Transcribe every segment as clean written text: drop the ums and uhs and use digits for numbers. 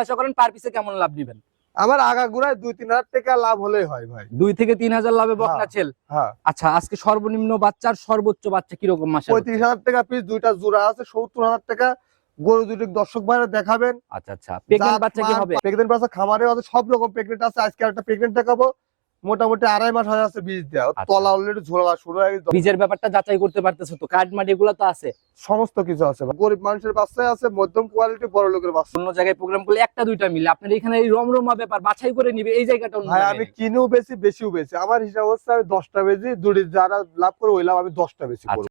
খোলাসা করেন, পার পিসে কেমন লাভ নিবেন? আমার আগাগোড়ায় 2-3 হাজার টাকা লাভ হলেই হয় ভাই। 2 থেকে 3 হাজার লাভে বকনা ছেল। হ্যাঁ। আচ্ছা, আজকে সর্বনিম্ন বাচ্চার সর্বোচ্চ বাচ্চা কিরকম মাসে? 35,000 টাকা পিস, দুইটা জোড়া আছে 70,000 টাকা। গরু দুটি দর্শক ভাইরা দেখাবেন। আচ্ছা আচ্ছা, প্রেগন্যান্ট বাচ্চা কি হবে? প্রেগন্যান্ট বাচ্চা খামারে আছে, সব রকম প্রেগন্যান্ট আছে। আজকে একটা প্রেগন্যান্ট দেখাবো, মোটামুটি 2.5 মাস হয়ে আছে বীজ দেওয়া। তলা অলরেডি ঝোলা শুরু হয়ে গেছে। বীজের ব্যাপারটা যাচাই করতে পারতেছো তো? কার্ড মাটি এগুলো তো আছে, সমস্ত কিছু আছে। গরিব মানুষের বাচ্চা আছে, মধ্যম কোয়ালিটি, বড় লোকের বাচ্চা। অন্য জায়গায় প্রোগ্রাম করলে একটা দুইটা মিলে, আপনার এখানে এই রমরমা ব্যাপার বাছাই করে নিবে এই জায়গাটা অন্য ভাই জায়গায় আমি নেই। কিনেও বেশি, বেশিও বেশি। আমার হিসাব হচ্ছে আমি 10টা বেশি, দুটি যারা লাভ করে ওই লাভ আমি 10টা বেশি করব।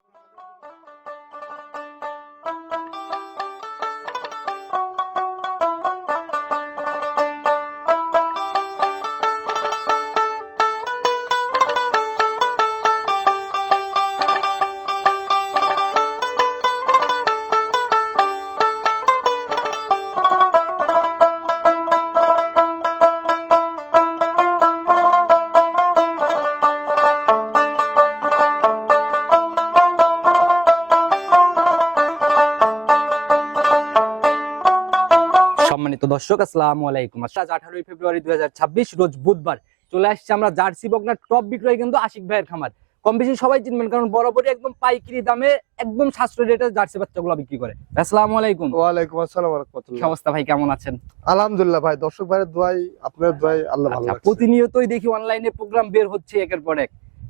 সম্মানিত দর্শক, আসসালামু আলাইকুম। আজ 18 ফেব্রুয়ারি 2026 রোজ বুধবার চলে আসছে আমরা জার্সি বকনার টপ বিক্রয় কিন্তু আশিক ভাইয়ের খামার। কম বেশি সবাই চিনবেন, কারণ বরাবরই একদম পাইকারি দামে একদম সাশ্রয়ী রেটে জার্সি বাচ্চাগুলো বিক্রি করে। আসসালামু আলাইকুম। ওয়ালাইকুম আসসালাম ওয়া রাহমাতুল্লাহ। কি অবস্থা ভাই, কেমন আছেন? আলহামদুলিল্লাহ ভাই, দর্শক ভাইয়ের দোয়াই, আপনার দোয়াই আল্লাহ ভালো রাখছে। প্রতিনিয়তই দেখি অনলাইনে প্রোগ্রাম বের হচ্ছে একের পর এক,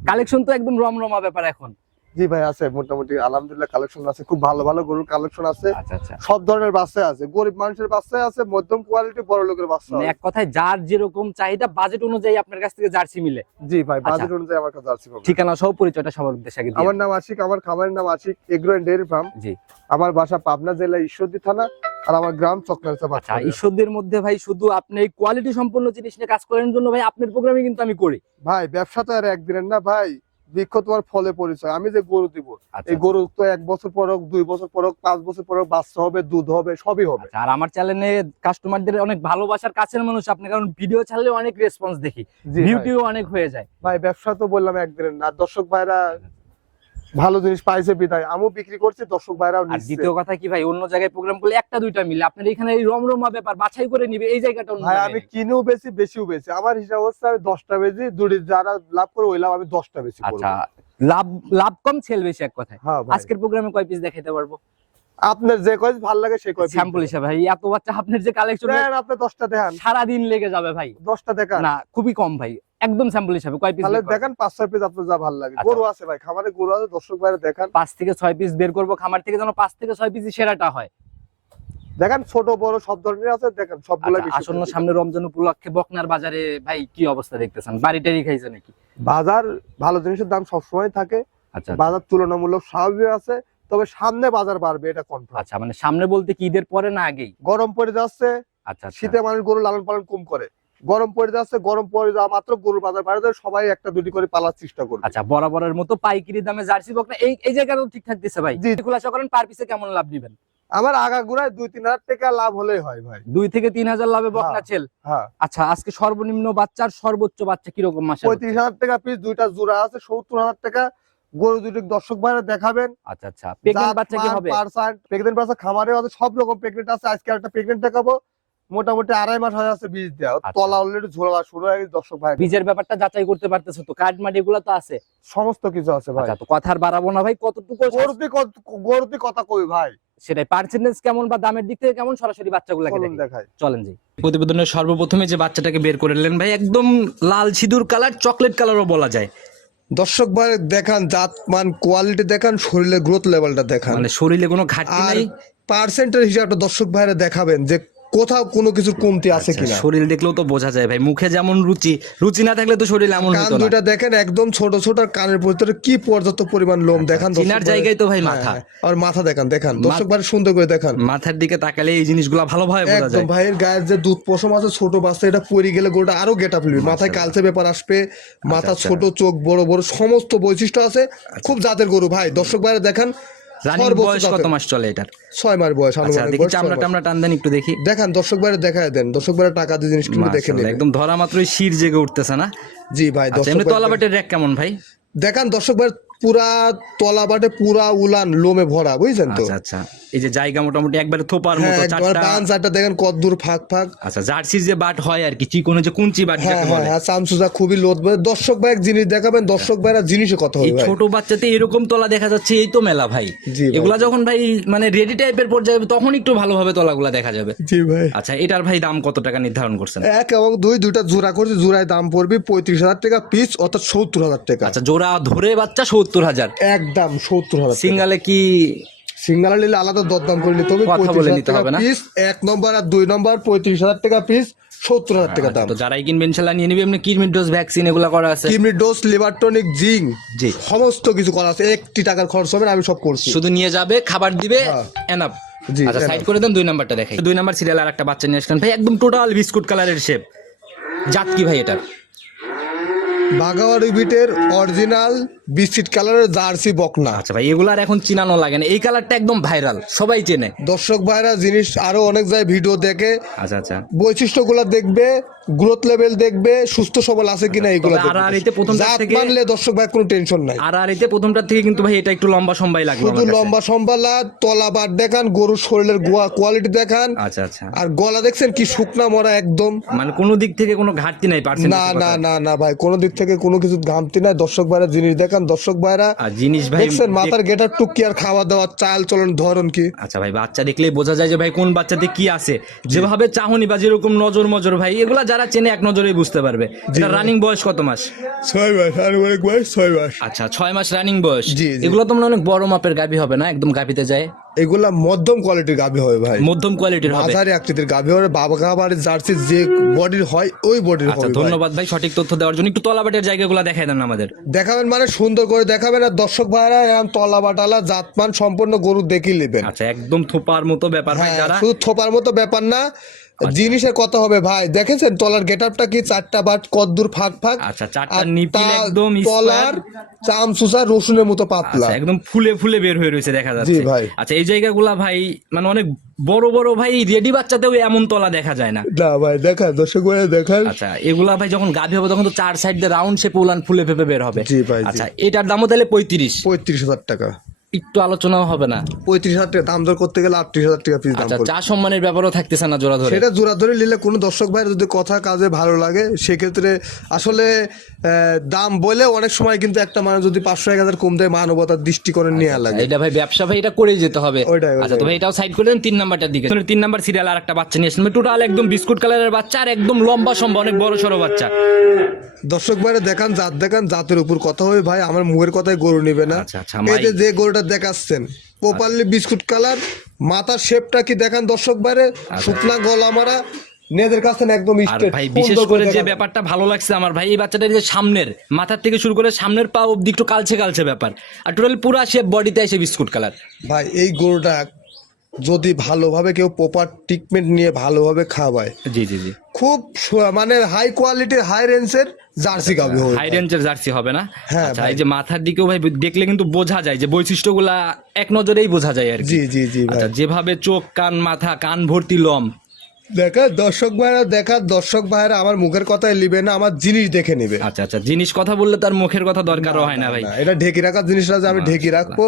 কালেকশন তো একদম রমরমা ব্যাপার এখন। জি ভাই আছে, মোটামুটি আলহামদুলিল্লাহ কালেকশন আছে, খুব ভালো ভালো গরুর কালেকশন আছে। আচ্ছা আচ্ছা, সব ধরনের বাচ্চা আছে, গরিব মানুষের বাচ্চা আছে, মধ্যম কোয়ালিটি, বড় লোকের বাচ্চা মানে আছে। এক কথায় যার যেরকম চাহিদা বাজেট অনুযায়ী আপনার কাছ থেকে জার্সি মিলে। জি ভাই, বাজেট অনুযায়ী আমার কাছে জার্সি পাবেন। ঠিকানা সহ পরিচয়টা সবার উদ্দেশ্যে আগে দিন। আমার নাম আশিক, আমার খামারের নাম Ashik agro and dairy farm. জি। আমার বাসা পাবনা জেলা ঈশ্বরদী থানা, আর আমার গ্রাম চকনারচা আচ্ছা, বাচ্চা। ঈশ্বরদের মধ্যে ভাই শুধু আপনি এই কোয়ালিটি সম্পন্ন জিনিস নিয়ে কাজ করার জন্য ভাই আপনার প্রোগ্রামে কিন্তু আমি করি। ভাই ব্যবসা তো আর একদিনের না ভাই, বৃক্ষ তোমার ফলে পরিচয়। আমি যে গরু দিব, আচ্ছা, এই গরু তো 1 বছর পর হোক, 2 বছর পর হোক, 5 বছর পর হোক, বাচ্চা হবে, দুধ হবে, সবই হবে। আচ্ছা, আর আমার চ্যানেলে কাস্টমারদের অনেক ভালোবাসার কাছের মানুষ আপনি, কারণ ভিডিও ছাড়লে অনেক রেসপন্স দেখি, জি ভাই। ভিউটিও অনেক হয়ে যায়। ভাই ব্যবসা তো বললাম একদিনের না, দর্শক ভাইরা ভালো জিনিস পাইছে বিদায় আমিও বিক্রি করছি, দর্শক ভাইরাও আর নিচ্ছে। দ্বিতীয় কথা কি ভাই, অন্য জায়গায় প্রোগ্রাম করলে একটা দুইটা মিলে, আপনার এখানে এই রমরমা ব্যাপার বাছাই করে নিবে এই জায়গাটা অন্য ভাই জায়গায় আমি নেই। কিনেও বেশি, বেশিও বেশি। আমার হিসাব হচ্ছে আমি 10টা বেশি, দুটি যারা লাভ করে ওই লাভ আমি 10টা বেশি করব। আচ্ছা, লাভ লাভ কম সেল বেশি এক কথায়। হ্যাঁ ভাই, আজকের প্রোগ্রামে কয় পিস দেখাইতে পারবো? আপনার যে কয় ভালো লাগে সেই কয় স্যাম্পল হিসেবে ভাই, এত বাচ্চা আপনার যে কালেকশন দেন, আপনি 10টা দেখান। সারা দিন লেগে যাবে ভাই। 10টা দেখান না, খুবই কম ভাই, একদম স্যাম্পল হিসেবে কয় পিস? তাহলে দেখান 5-6 পিস, আপনার যা ভালো লাগে। আচ্ছা। গরু আছে ভাই, খামারে গরু আছে, দর্শক ভাইরা দেখান। 5 থেকে 6 পিস বের করব খামার থেকে, যেন 5 থেকে 6 পিসই সেরাটা হয়। দেখান, ছোট বড় সব ধরনের আছে, দেখেন সবগুলা আচ্ছা, বেশি। আসন্ন সামনে রমজান উপলক্ষে বকনার বাজারে ভাই কি অবস্থা দেখতেছেন? বাড়িটারি খাইছে নাকি? বাজার ভালো জিনিসের দাম সবসময় থাকে, আচ্ছা বাজার তুলনামূলক স্বাভাবিক আছে, তবে সামনে বাজার বাড়বে এটা কনফার্ম। আচ্ছা, মানে সামনে বলতে কি ঈদের পরে না আগেই? গরম পড়ে যাচ্ছে, আচ্ছা, শীতে মানুষ গরু লালন পালন কম করে, গরম পড়ে যাচ্ছে, গরম পড়ে যাওয়া মাত্র গরুর বাজার বাড়ে যাবে, সবাই একটা দুটি করে পালার চেষ্টা করবে। আচ্ছা, বরাবরের মতো পাইকারি দামে জার্সি বকনা এই জায়গাটাও ঠিক থাকতেছে ভাই। জি। খোলাসা করেন, পার পিসে কেমন লাভ নিবেন? আমার আগাগোড়ায় 2-3 হাজার টাকা লাভ হলেই হয় ভাই। 2 থেকে 3 হাজার লাভে বকনা ছেল। হ্যাঁ। আচ্ছা, আজকে সর্বনিম্ন বাচ্চার সর্বোচ্চ বাচ্চা কিরকম মাসে? 35,000 টাকা পিস, দুইটা জোড়া আছে 70,000 টাকা। গরু দুটি দর্শক ভাইরা দেখাবেন। আচ্ছা আচ্ছা, প্রেগন্যান্ট বাচ্চা কি হবে? প্রেগন্যান্ট বাচ্চা খামারে আছে, সব রকম প্রেগন্যান্ট আছে। আজকে একটা প্রেগন্যান্ট দেখাবো, মোটামুটি 2.5 মাস হয়ে আছে বীজ দেওয়া। তলা অলরেডি ঝোলা শুরু হয়ে গেছে দর্শক ভাই। বীজের ব্যাপারটা যাচাই করতে পারতেছো তো? কার্ড মাটি এগুলো তো আছে, সমস্ত কিছু আছে ভাই। আচ্ছা, তো কথা আর বাড়াবো না ভাই, কতটুকু গরুতে কথা কই ভাই, সেটাই পার্সেন্টেজ কেমন বা দামের দিক থেকে কেমন, সরাসরি বাচ্চাগুলোকে চলুন দেখি। দেখাই। চলেন জি। প্রতিবেদনের সর্বপ্রথমে যে বাচ্চাটাকে বের করে নিলেন ভাই, একদম লাল সিঁদুর কালার, চকলেট কালারও বলা যায়। দর্শক ভাই দেখান, জাত মান কোয়ালিটি দেখান, শরীরের গ্রোথ লেভেলটা দেখান, মানে শরীরে কোনো ঘাটতি নাই। পার্সেন্টেজ হিসাবে দর্শক ভাইরা দেখাবেন যে কোথাও কোনো কিছু কমতি আছে কিনা। শরীর দেখলেও তো বোঝা যায় ভাই, মুখে যেমন রুচি না থাকলে তো শরীর এমন কান হতো না। দুইটা দেখেন, একদম ছোট ছোট, আর কানের ভিতরে কি পর্যাপ্ত পরিমাণ লোম দেখান। চিনার জায়গায় তো ভাই মাথা, আর মাথা দেখান, দেখান দর্শক ভাই সুন্দর করে দেখান। মাথার দিকে তাকালে এই জিনিসগুলো ভালোভাবে বোঝা যায়। একদম ভাইয়ের গায়ের যে দুধ পশম আছে, ছোট বাচ্চা, এটা পড়ে গেলে গরুটা আরো গেটআপ নিবে। মাথায় কালচে ব্যাপার আসবে, মাথা ছোট, চোখ বড় বড়, সমস্ত বৈশিষ্ট্য আছে। খুব জাতের গরু ভাই, দর্শক ভাইরা দেখান। রানিং বয়স কত মাস চলে এটার? 6 মাস বয়স। আচ্ছা, দেখি চামড়া টামড়া টান দেন একটু দেখি। দেখান, দর্শক ভাইরা দেখায় দেন, দর্শক ভাইরা টাকা দিয়ে জিনিস কিনে দেখে নেন। একদম ধরা মাত্রই শির জেগে উঠতেছে না? জি ভাই। আচ্ছা, এমনি তলাবাটের র‍্যাক কেমন ভাই? দেখান দর্শক ভাই, পুরা তলা বাটে পুরা উলান লোমে ভরা, বুঝছেন তো? আচ্ছা আচ্ছা, এই যে জায়গা মোটামুটি একবারে থোপার হ্যাঁ মতো একবার চারটা। টান চারটা দেখেন কত দূর ফাঁক ফাঁক। আচ্ছা, জার্সির যে বাট হয় আর কি, চিকনে যে কুঞ্চি বাট হ্যাঁ যাকে হ্যাঁ বলে। হ্যাঁ, চামচুজা খুবই লোদ। দর্শক ভাই এক জিনিস দেখাবেন, দর্শক ভাইরা জিনিসে কথা এই হবে ভাই। ছোট বাচ্চাতে এরকম তলা দেখা যাচ্ছে, এই তো মেলা ভাই। জি ভাই। এগুলা যখন ভাই মানে রেডি টাইপের পর্যায়ে হবে, তখন একটু ভালোভাবে তলাগুলা দেখা যাবে। জি ভাই। আচ্ছা, এটার ভাই দাম কত টাকা নির্ধারণ করছেন? এক এবং দুই, দুইটা জোড়া করছে, জোড়ায় দাম পড়বে 35,000 টাকা পিস, অর্থাৎ 70,000 টাকা। আচ্ছা, জোড়া ধরে বাচ্চা 70,000। একদম 70,000 টাকা। সিঙ্গালে কি সিঙ্গালা নিলে আলাদা দরদাম করে নিতে হবে, কথা বলে 35,000 নিতে টাকা হবে না? পিস এক নম্বর, আর দুই নম্বর 35,000 টাকা পিস, 70,000 টাকা দাম। তো যারাই কিনবেন ইনশাআল্লাহ নিয়ে নিবে। এমনি কিডনি ডোজ ভ্যাকসিন এগুলা করা আছে? Kidney dose, liver tonic, zinc, জি। সমস্ত কিছু করা আছে। 1 টাকার খরচ হবে না, আমি সব করছি। শুধু নিয়ে যাবে, খাবার দিবে, হ্যাঁ। এনাফ। জি, আচ্ছা, enough। সাইড করে দেন, 2 নাম্বারটা দেখাই। 2 নাম্বার সিরিয়াল আর একটা বাচ্চা নিয়ে আসলেন ভাই, একদম টোটাল বিস্কুট কালারের শেপ। জাত কি ভাই এটার? বাগাওয়ারি বিটের অরিজিনাল বিস্কিট কালারের জার্সি বকনা। আচ্ছা ভাই, এগুলার এখন চিনানো লাগে না, এই কালারটা একদম ভাইরাল, সবাই চেনে। দর্শক ভাইরা জিনিস আরো অনেক যায় ভিডিও দেখে, আচ্ছা আচ্ছা, বৈশিষ্ট্যগুলো দেখবে, গ্রোথ লেভেল দেখবে, সুস্থ সবল আছে কিনা এইগুলো তবে আড়াআড়িতে প্রথমটার জাত থেকে- মানলে দর্শক ভাই কোনো টেনশন নাই। আর এতে প্রথমটার থেকে কিন্তু ভাই এটা একটু লম্বা সম্বাই লাগলো শুধু আমার কাছে। লম্বা সম্বালা, তলা বাট দেখান, গরুর শরীরের কোয়ালিটি দেখান, আচ্ছা আচ্ছা, আর গলা দেখছেন কি শুকনা মরা একদম। মানে কোনো দিক থেকে কোনো ঘাটতি নাই পার্সেন্ট? না না না না ভাই, কোনো দিক থেকে কোনো কিছু ঘামতি নাই। দর্শক ভাইরা জিনিস দেখান, দর্শক ভাইরা আর জিনিস ভাই দেখছেন মাথার গেটার টুকি আর খাওয়া দাওয়া চাল চলন ধরন কি। আচ্ছা ভাই, বাচ্চা দেখলেই বোঝা যায় যে ভাই কোন বাচ্চাতে কি আছে, যেভাবে চাহনি বা যেরকম নজর মজর ভাই, এগুলা যারা চেনে এক নজরেই বুঝতে পারবে। এটা রানিং বয়স কত মাস? 6 মাস, আর অনেক বয়স 6 মাস। আচ্ছা, 6 মাস রানিং বয়স। জি, জি। এগুলো তো মনে হয় অনেক বড় মাপের গাভী হবে না, একদম গাভীতে যায়? এগুলা মধ্যম কোয়ালিটির গাভী হবে ভাই, মধ্যম কোয়ালিটির হবে। মাঝারি আকৃতির গাভী হবে। বাবাগাবাড়ির জার্সি যে বডির হয় ওই বডির আচ্ছা, হবে ভাই। ধন্যবাদ ভাই সঠিক তথ্য দেওয়ার জন্য। একটু তলাবাটের জায়গাগুলো দেখাই দেন আমাদের। দেখাবেন মানে সুন্দর করে দেখাবেন, আর দর্শক ভাইরা এরকম তলা বাটালা জাতমান সম্পূর্ণ গরু দেখি নেবেন। আচ্ছা, একদম থোপার মতো ব্যাপার ভাই। হ্যাঁ, যারা শুধু থোপার মতো ব্যাপার না, জিনিসের কথা হবে ভাই। দেখেছেন তলার গেটআপটা কি, 4টা বাট কদ্দুর ফাঁক ফাঁক। আচ্ছা, 4টা আর নিপিল একদম তলার চামচুসা রসুনের মতো পাতলা। আচ্ছা, একদম ফুলে ফুলে বের হয়ে রয়েছে দেখা যাচ্ছে। জি ভাই। আচ্ছা, এই জায়গাগুলা ভাই মানে অনেক বড় বড় ভাই, রেডি বাচ্চাতেও এমন তলা দেখা যায় না। না ভাই দেখান, দর্শক ভাই দেখান। আচ্ছা, এগুলা ভাই যখন গাভী হবে তখন তো 4 সাইড দিয়ে রাউন্ড শেপে উলান ফুলে ফেপে বের হবে। জি ভাই, জি। আচ্ছা, এটার দামও তাহলে 35? 35,000 টাকা। একটু আলোচনাও হবে না? 35,000 টাকা দাম দর করতে গেলে 38,000 টাকা পিস দাম আচ্ছা, পড়বে। চা সম্মানের ব্যাপারও থাকতেছে না জোড়া ধরে? সেটা জোড়া ধরে নিলে কোনো দর্শক ভাইয়ের যদি কথা কাজে ভালো লাগে, সেক্ষেত্রে আসলে দাম বলে অনেক সময় কিন্তু একটা মানুষ যদি 500-1000 কম দেয়, মানবতার দৃষ্টিকোণে নেওয়া লাগে। এটা ভাই ব্যবসা ভাই, এটা করেই যেতে হবে। ওইটাই, আচ্ছা, তো ভাই এটাও সাইড করে দেন। 3 নাম্বারটার দিকে 3 নাম্বার সিরিয়াল আর একটা বাচ্চা নিয়ে আসেন টোটাল একদম বিস্কুট কালারের বাচ্চা, আর একদম লম্বা সম্ভব অনেক বড় সড়ো বাচ্চা। দর্শক ভাইরা দেখান, জাত দেখান, জাতের উপর কথা হবে ভাই, আমার মুখের কথায় গরু নিবে না। আচ্ছা, আচ্ছা, এই যে গরুটা দেখাচ্ছেন প্রপারলি বিস্কুট কালার, মাথার শেপটা কি দেখান দর্শক ভাইরে, শুকনা গলা মারা, নেদের কাছে একদম আর স্ট্রেট। ভাই বিশেষ করে যে ব্যাপারটা ভালো লাগছে আমার ভাই, এই বাচ্চাটার যে সামনের মাথার থেকে শুরু করে সামনের পা অব্দি একটু কালচে কালচে ব্যাপার, আর টোটাল পুরা শেপ বডিতে এসে বিস্কুট কালার। ভাই এই গরুটা যদি ভালোভাবে কেউ প্রপার ট্রিটমেন্ট নিয়ে ভালোভাবে খাওয়ায়, জি জি জি, খুব মানে হাই কোয়ালিটির হাই রেঞ্জের জার্সি গাভী হবে। হাই রেঞ্জের জার্সি হবে না? হ্যাঁ আচ্ছা, ভাই। এই যে মাথার দিকেও ভাই দেখলে কিন্তু বোঝা যায় যে বৈশিষ্ট্যগুলা এক নজরেই বোঝা যায় আর কি। জি জি জি ভাই। আচ্ছা, যেভাবে চোখ কান মাথা কান ভর্তি লম। দেখা দর্শক ভাইরা, দেখা দর্শক ভাইরা আমার মুখের কথাই নিবে না, আমার জিনিস দেখে নিবে। আচ্ছা আচ্ছা, জিনিস কথা বললে তার মুখের কথা দরকারও হয় না ভাই। না, এটা ঢেকে রাখার জিনিসটা যে আমি ঢেকে রাখবো।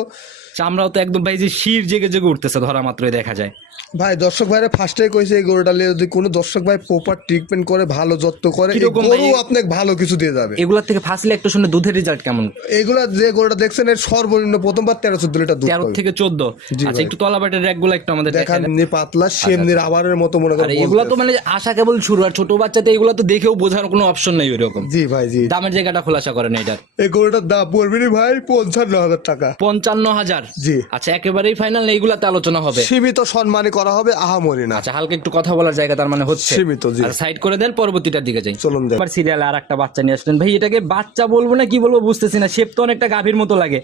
চামড়াও তো একদম ভাই যে শির জেগে জেগে উঠতেছে ধরা মাত্রই দেখা যায়। ভাই দর্শক ভাইরা ফার্স্টে কইছে এই গরুটা নিয়ে যদি কোনো দর্শক ভাই প্রপার ট্রিটমেন্ট করে, ভালো যত্ন করে, এই কিরকম গরু ভাই? আপনাকে ভালো কিছু দিয়ে যাবে। এগুলা থেকে ফার্স্টলি একটু শুনে দুধের রেজাল্ট কেমন? এইগুলা যে গরুটা দেখছেন এর সর্বনিম্ন প্রথমবার 13-14 লিটার দুধ 13 পাবে। থেকে 14। জি আচ্ছা, ভাই। একটু তলাবাটের র্যাকগুলো একটু আমাদের দেখান, দেখান। এমনি পাতলা সেমনি রাবারের মতো মনে আর করেন। এগুলা তো মানে আশা কেবল শুরু, আর ছোট বাচ্চাতে এগুলা তো দেখেও বোঝার কোনো অপশন নেই ওইরকম। জি ভাই জি। দামের জায়গাটা খোলাসা করেন এটার। এই গরুটার দাম পড়বে নি ভাই 55,000 টাকা। 55,000? জি। আচ্ছা, একেবারেই ফাইনাল, এইগুলাতে আলোচনা হবে? সীমিত সম্মানই করা হবে, আহামরি না। আচ্ছা, হালকা একটু কথা বলার জায়গা তার মানে হচ্ছে সীমিত, জি। আর সাইড করে দেন, পরবর্তীটার দিকে যাই। চলুন দেখ। আবার সিরিয়ালে আর একটা বাচ্চা নিয়ে আসলেন ভাই, এটাকে বাচ্চা বলবো না কি বলবো বুঝতেছি না, শেপ তো অনেকটা গাভীর মতো লাগে।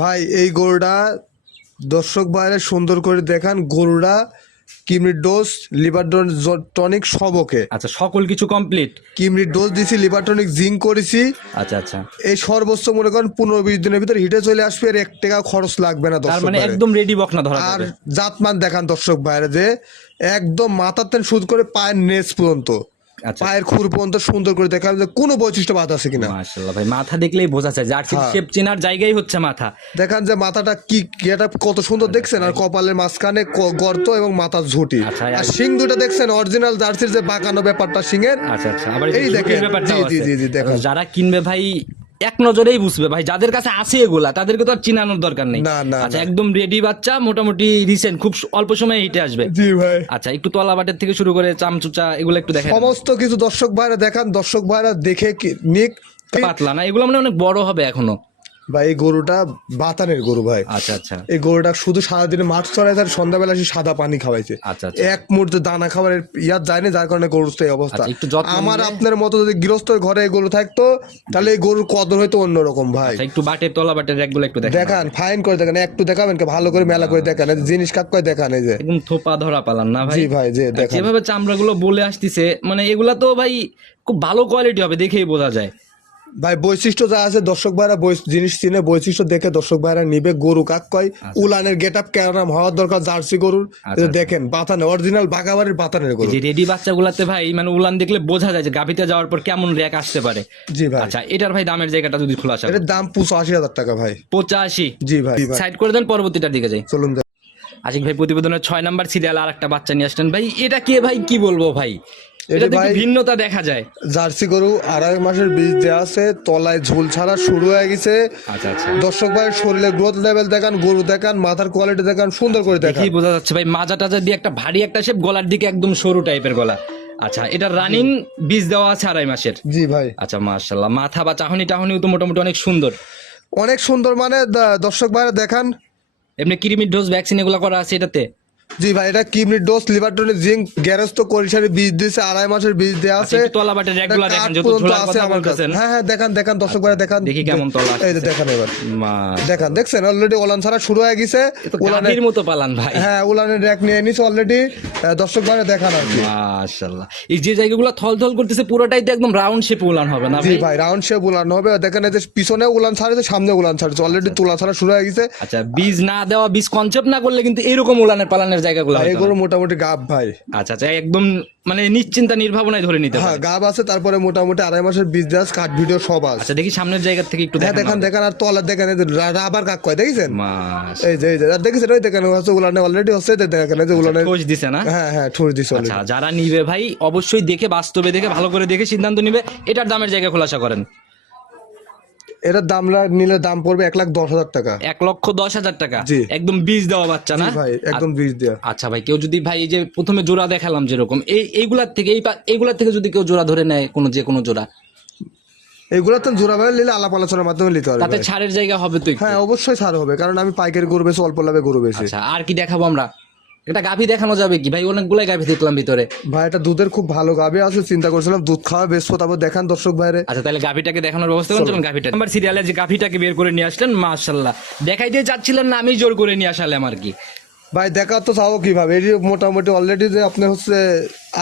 ভাই এই গরুটা দর্শক বাইরে সুন্দর করে দেখান, গরুটা কিডনির ডোজ, লিভার টনিক সবকে। আচ্ছা, সকল কিছু কমপ্লিট? কিডনির ডোজ দিছি, লিভার টনিক জিঙ্ক করেছি। আচ্ছা আচ্ছা, এই সর্বোচ্চ মনে করেন 15-20 দিনের ভিতরে হিটে চলে আসবে, আর 1 টাকা খরচ লাগবে না তার দর্শক মানে ভাইরে। একদম রেডি বকনা ধরা আর যাবে। জাতমান দেখান দর্শক বাইরে, যে একদম মাথার তেন শুরু করে পায়ের নেচ পর্যন্ত আচ্ছা। পায়ের খুর পর্যন্ত সুন্দর করে দেখাবে যে কোনো বৈশিষ্ট্য বাদ আছে কিনা। মাশাআল্লাহ ভাই, মাথা দেখলেই বোঝা যায় জার্সির শেপ চেনার জায়গাই হচ্ছে মাথা। দেখান যে মাথাটা কি এটা কত সুন্দর দেখছেন, আর কপালের মাঝখানে গর্ত এবং মাথার ঝুঁটি, আচ্ছা, আর শিং দুটো দেখছেন অরিজিনাল জার্সির যে বাঁকানো ব্যাপারটা শিংয়ের। আচ্ছা আচ্ছা, আবার এই দেখেন, জি জি জি দেখেন। যারা কিনবে ভাই এক নজরেই বুঝবে ভাই, যাদের কাছে আছে এগুলা তাদেরকে তো আর চিনানোর দরকার নেই। না না আচ্ছা, একদম রেডি বাচ্চা, মোটামুটি রিসেন্ট, খুব অল্প সময়ে হিটে আসবে। জি ভাই, আচ্ছা, একটু তলা বাটের থেকে শুরু করে চামচুচা এগুলো একটু দেখেন। সমস্ত কিছু দর্শক ভাইরা দেখান, দর্শক ভাইরা দেখে নিক। পাতলা না, এগুলো মানে অনেক বড় হবে এখনো। ভাই এই গরুটা বাতানের গরু ভাই। আচ্ছা আচ্ছা এই গরুটা শুধু সারাদিনে মাঠ চড়াই, তার সন্ধ্যাবেলা এসে সাদা পানি খাওয়াইছে। আচ্ছা আচ্ছা। এক মুহূর্তে দানা খাবারের ইয়াদ যায় না, যার কারণে গরুর তো এই অবস্থা। আচ্ছা, একটু যত্ন আমার নিলে- আপনার মতো যদি গৃহস্থের ঘরে এই গরু থাকতো, তাহলে এই গরুর কদর হয়তো অন্যরকম ভাই। আচ্ছা, একটু বাটের তলা বাটের র্যাকগুলো একটু দেখেন। দেখান, ফাইন করে দেখান, একটু দেখাবেন কে, ভালো করে মেলা করে দেখান, এই যে জিনিস কাট করে দেখান, এই যে। একদম থোপা ধরা পালান না ভাই? জি ভাই, যে আর দেখান। যেভাবে চামড়াগুলো বলে আসতিছে, মানে এগুলা তো ভাই খুব ভালো কোয়ালিটি হবে, দেখেই বোঝা যায়। ভাই বৈশিষ্ট্য যা আছে দর্শক ভাইরা জিনিস চিনে, বৈশিষ্ট্য দেখে দর্শক ভাইরা নিবে। গরু কাক কয়, উলানের গেট আপ কেরাম হওয়ার দরকার জার্সি গরুর। আচ্ছা, দেখেন বাতানে, অরিজিনাল বাগাবাড়ির বাতানের গরু। যে রেডি বাচ্চাগুলাতে ভাই মানে উলান দেখলে বোঝা যায় যে গাভিতে যাওয়ার পর কেমন র্যাক আসতে পারে। জি ভাই, আচ্ছা, এটার ভাই দামের জায়গাটা যদি খোলাসা এটার দাম 85,000 টাকা ভাই। 85। জি ভাই, জি ভাই। সাইড করে দেন, পরবর্তীটার দিকে যাই। চলুন আশিক ভাই প্রতিবেদনের 6 নাম্বার সিরিয়াল আর একটা বাচ্চা নিয়ে আসলেন ভাই। এটা কে ভাই, কি বলবো ভাই, এটা ভাই একটু ভিন্নতা দেখা যায়। জার্সি গরু, 2.5 মাসের বীজ দেওয়া আছে, তলায় ঝুল ছাড়া শুরু হয়ে গেছে। আচ্ছা আচ্ছা, দর্শক ভাই শরীরের গ্রোথ লেভেল দেখান, গরু দেখান, মাথার কোয়ালিটি দেখান, সুন্দর করে দেখান। দেখেই বোঝা যাচ্ছে ভাই, মাজা টাজা দিয়ে একটা ভারী একটা শেপ, গলার দিকে একদম সরু টাইপের গলা। আচ্ছা, এটা রানিং বীজ দেওয়া আছে 2.5 মাসের। জি ভাই, আচ্ছা মাশাআল্লাহ, মাথা বা চাহনি টাহনিও তো মোটামুটি অনেক সুন্দর। অনেক সুন্দর, মানে দর্শক ভাইরা দেখান। এমনি কৃমির ডোজ ভ্যাকসিন এগুলো করা আছে এটাতে? জি ভাই, এটা kidney dose, liver tonic, zinc, garage তো করিসারি বীজ দিয়েছে, 2.5 মাসের বীজ দেওয়া আছে। একটু তলা বাটের র্যাকগুলো এটা দেখেন, কাঠ যত পর্যন্ত ঝোলার আছে কথা আমার কাছে। বলতেছেন। হ্যাঁ হ্যাঁ, দেখান দেখান দর্শক ভাইরা দেখান। দেখি কেমন তলা এই যে আসতেছে। দেখান এবার, মাশাআল্লাহ, দেখান, দেখছেন অলরেডি ওলান ছাড়া শুরু হয়ে গেছে। এ তো গাভীর মতো পালান ভাই। হ্যাঁ, উলানের র্যাক নিয়ে নিছে অলরেডি। দর্শক ভাইরা দেখান আর কি। মাশাআল্লাহ, এই যে জায়গাগুলো থলথল করতেছে পুরোটাই তো একদম রাউন্ড শেপে উলান হবে না জি ভাই? ভাই, রাউন্ড শেপ উলান হবে। দেখেন এই যে পিছনে উলান ছাড়েছে, সামনে উলান ছাড়েছে, অলরেডি তুলা ছাড়া শুরু হয়ে গেছে। আচ্ছা, বীজ না দেওয়া, বীজ কনসেপ্ট না করলে কিন্তু এরকম উলানের পালানের জায়গাগুলো হতো না। এগুলো মোটামুটি গাব ভাই। আচ্ছা আচ্ছা, একদম মানে নিশ্চিন্তা নির্ভাবনায় ধরে নিতে হ্যাঁ, পারে। গাব আছে, তারপরে মোটামুটি 2.5 মাসের বিজনেস কাট ভিডিও সব আছে। আচ্ছা, দেখি সামনের জায়গা থেকে একটু হ্যাঁ, দেখেন। দেখান দেখান, আর তলা দেখেন, এই যে রাবার কাক কয়, দেখেছেন? মাশাআল্লাহ, এই যে এই যে আর দেখেছেন, ওই দেখেন হচ্ছে উলানে অলরেডি হচ্ছে, দেখেন এই যে উলানে। খোঁজ দিছে না? হ্যাঁ হ্যাঁ, ঠুর দিছে আচ্ছা, অলরেডি। যারা নিবে ভাই অবশ্যই দেখে, বাস্তবে দেখে, ভালো করে দেখে সিদ্ধান্ত নিবে। এটার দামের জায়গা খোলাসা করেন। এটার দাম নিলে দাম পড়বে 1,10,000 টাকা। 1,10,000 টাকা জি। একদম বীজ দেওয়া বাচ্চা না? জি ভাই, একদম বীজ দেয়া। আচ্ছা ভাই, কেউ যদি ভাই এই যে প্রথমে জোড়া দেখালাম যেরকম, এইগুলার থেকে এইগুলার থেকে যদি কেউ জোড়া ধরে নেয়, যে কোনো জোড়া, এগুলো তো জোড়া ভাবে নিলে আলাপ আলোচনার মাধ্যমে নিতে পারবে তাতে ভাই। ছাড়ের জায়গা হবে তো একটু? হ্যাঁ, অবশ্যই ছাড় হবে, কারণ আমি পাইকারি গরু বেশি, অল্প লাভে গরু বেশি। আচ্ছা, আর কি দেখাবো আমরা? এটা গাভী দেখানো যাবে কি ভাই? অনেকগুলাই গাভী দেখলাম ভিতরে। ভাই এটা দুধের খুব ভালো গাভী আছে, চিন্তা করছিলাম দুধ খাওয়া বেশি, তারপর দেখান দর্শক ভাইরে। আচ্ছা, তাহলে গাভীটাকে দেখানোর ব্যবস্থা করুন। চলুন গাভীটা নাম্বার সিরিয়ালে যে গাভীটাকে বের করে নিয়ে আসলেন, মাশাআল্লাহ, দেখাই দিয়ে যাচ্ছিলেন না, আমি জোর করে নিয়ে আসালাম আর কি। ভাই দেখা তো চাও কিভাবে, এই যে মোটামুটি অলরেডি যে আপনার হচ্ছে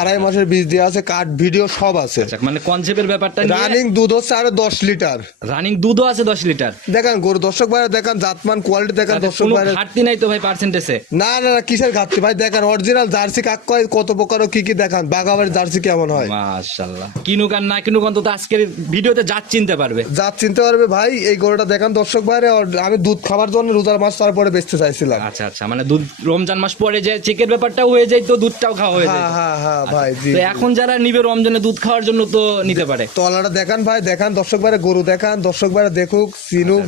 2.5 মাসের বীজ দেওয়া আছে, কাঠ ভিডিও সব আছে। আচ্ছা, মানে কনসেপ্টের ব্যাপারটা নিয়ে রানিং দুধ হচ্ছে আরো 10 লিটার। রানিং দুধও আছে 10 লিটার। দেখান গরু দর্শক ভাইরা, দেখান জাতমান কোয়ালিটি দেখান তাতে দর্শক কোনো ভাইরা। ঘাটতি নাই তো ভাই পার্সেন্টেজে? না না না, কিসের ঘাটতি ভাই, দেখান অরিজিনাল জার্সি কাক কয়, কত প্রকার ও কি কি দেখান, বাগাবাড়ির জার্সি কেমন হয়। মাশাআল্লাহ, কিনুক আর না কিনুক অন্তত আজকের ভিডিওতে জাত চিনতে পারবে। জাত চিনতে পারবে ভাই। এই গরুটা দেখান দর্শক ভাইরা, আমি দুধ খাবার জন্য রোজার মাস তারপরে বেচতে চাইছিলাম। আচ্ছা আচ্ছা, মানে দুধ রমজান মাস পরে যে চেকের ব্যাপারটাও হয়ে যায়, তো দুধটাও খাওয়া হয়ে যায়। হ্যাঁ হ্যাঁ হ্যাঁ ভাই, জি। তো এখন যারা নিবে রমজানে দুধ খাওয়ার জন্য তো নিতে পারে। তলাটা দেখান ভাই, দেখান দর্শক ভাইরা, গরু দেখান দর্শক ভাইরা, দেখুক চিনুক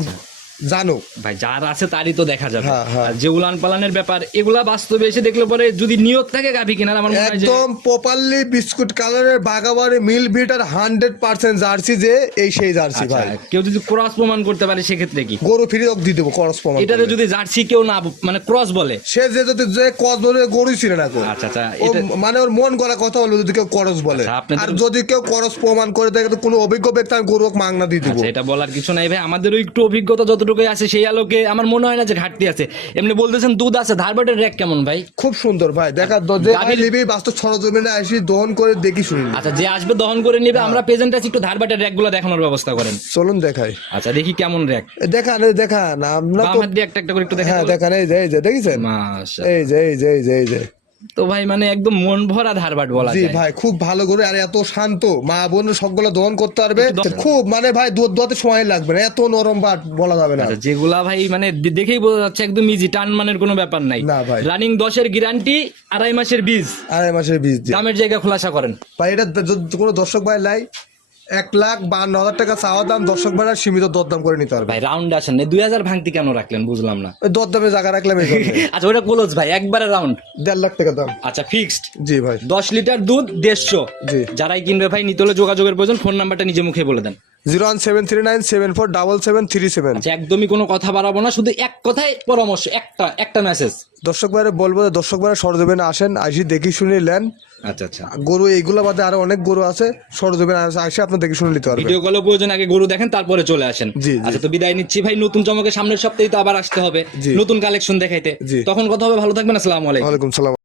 জানুক। ভাই যার আছে তারই তো দেখা যাবে। হ্যাঁ, হ্যাঁ। আর যে উলান পালানের ব্যাপার, এগুলা বাস্তবে এসে দেখলে পরে যদি নিয়ত থাকে গাভী কেনার, আমার মনে হয় যে একদম প্রপারলি বিস্কুট কালারের বাগাবাড়ি মিল বিটার 100% জার্সি, যে এই সেই জার্সি আচ্ছা, ভাই। কেউ যদি ক্রস প্রমাণ করতে পারে সেক্ষেত্রে কি? গরু ফ্রি দিয়ে দেবো করস প্রমাণ এটাতে করলে। যদি জার্সি কেউ না মানে ক্রস বলে, সে যে যদি যে কস ধরে গরুই ছিল না কো। আচ্ছা আচ্ছা, ও এটা মানে ওর মন গলা কথা বলবে যদি কেউ করস বলে। আচ্ছা, আপনাদের- আর যদি কেউ করস প্রমাণ করে থাকে, তো কোনো অভিজ্ঞ ব্যক্তি আমি গরু মাংনা দিয়ে দিব। আচ্ছা, এটা বলার কিছু নাই ভাই, আমাদেরও একটু অভিজ্ঞতা যতটুকু আছে সেই আলোকে আমার মনে হয় না যে ঘাটতি আছে। এমনি বলতেছেন দুধ আছে, ধারবাটের র্যাক কেমন ভাই? খুব সুন্দর ভাই, দেখা যে ভাই নিবি বাস্তব সরজমিনে আসি দহন করে দেখি শুনি। আচ্ছা, যে আসবে দহন করে নেবে। আমরা প্রেজেন্ট আছি, একটু ধারবাটের র্যাক গুলো দেখানোর ব্যবস্থা করেন। চলুন দেখাই। আচ্ছা, দেখি কেমন র্যাক। দেখান এই দেখান, আমরা বাম তো হাত দিয়ে একটা একটা করে একটু দেখেন। হ্যাঁ দেখান, এই যে দেখেছেন, মাশাআল্লাহ, এই যে এই যে এই যে এই যে তো ভাই মানে একদম মন ভরা ধারবাট বলা জি যায়। ভাই খুব ভালো গরু আর এত শান্ত, মা বোন সবগুলো দহন করতে পারবে খুব, মানে ভাই দুধ দোয়াতে সময় লাগবে না, এত নরম বাট বলা যাবে না। আচ্ছা, যেগুলা ভাই মানে দেখেই বোঝা যাচ্ছে একদম ইজি, টান মানের কোনো ব্যাপার নাই। না ভাই। রানিং 10-এর গ্যারান্টি, 2.5 মাসের বীজ, 2.5 মাসের বীজ দিয়ে দামের জায়গা খোলাসা করেন। ভাই। এটা যদি কোনো দর্শক ভাই লাই 1,52,000 টাকা চাওয়া দাম, দর্শক ভাইরা সীমিত দরদাম করে নিতে পারবে। ভাই রাউন্ড আসেন না, 2000 ভাঙতি কেন রাখলেন বুঝলাম না। ওই দরদামে জায়গা রাখলাম এই জন্য। আচ্ছা ওটা ক্লোজ ভাই, একবারে রাউন্ড 1.5 লাখ টাকা দাম। আচ্ছা ফিক্সড। জি ভাই। 10 লিটার দুধ 150। জি। যারাই কিনবে ভাই নিতে হলে যোগাযোগের প্রয়োজন, ফোন নাম্বারটা নিজে মুখে বলে দেন। 01739747737। আচ্ছা একদমই কোনো কথা বাড়াবো না, শুধু এক কথায় পরামর্শ, একটা মেসেজ। দর্শক ভাইরা বলবো যে দর্শক ভাইরা সরজমিনে আসেন, আইসি দেখি শুনে নেন। আচ্ছা আচ্ছা, গরু এইগুলো বাদে আরো অনেক গরু আছে, সরজমিনে আসে আপনার দেখে শুনে নিতে পারবেন। ভিডিও কলে প্রয়োজন আগে গরু দেখেন তারপরে চলে আসেন। জি, জি। আচ্ছা তো বিদায় নিচ্ছি ভাই, নতুন চমকে সামনের সপ্তাহে তো আবার আসতে হবে জি। নতুন কালেকশন দেখাইতে। জি। তখন কথা হবে, ভালো থাকবেন, আসসালামু আলাইকুম। ওয়ালাইকুম সালাম।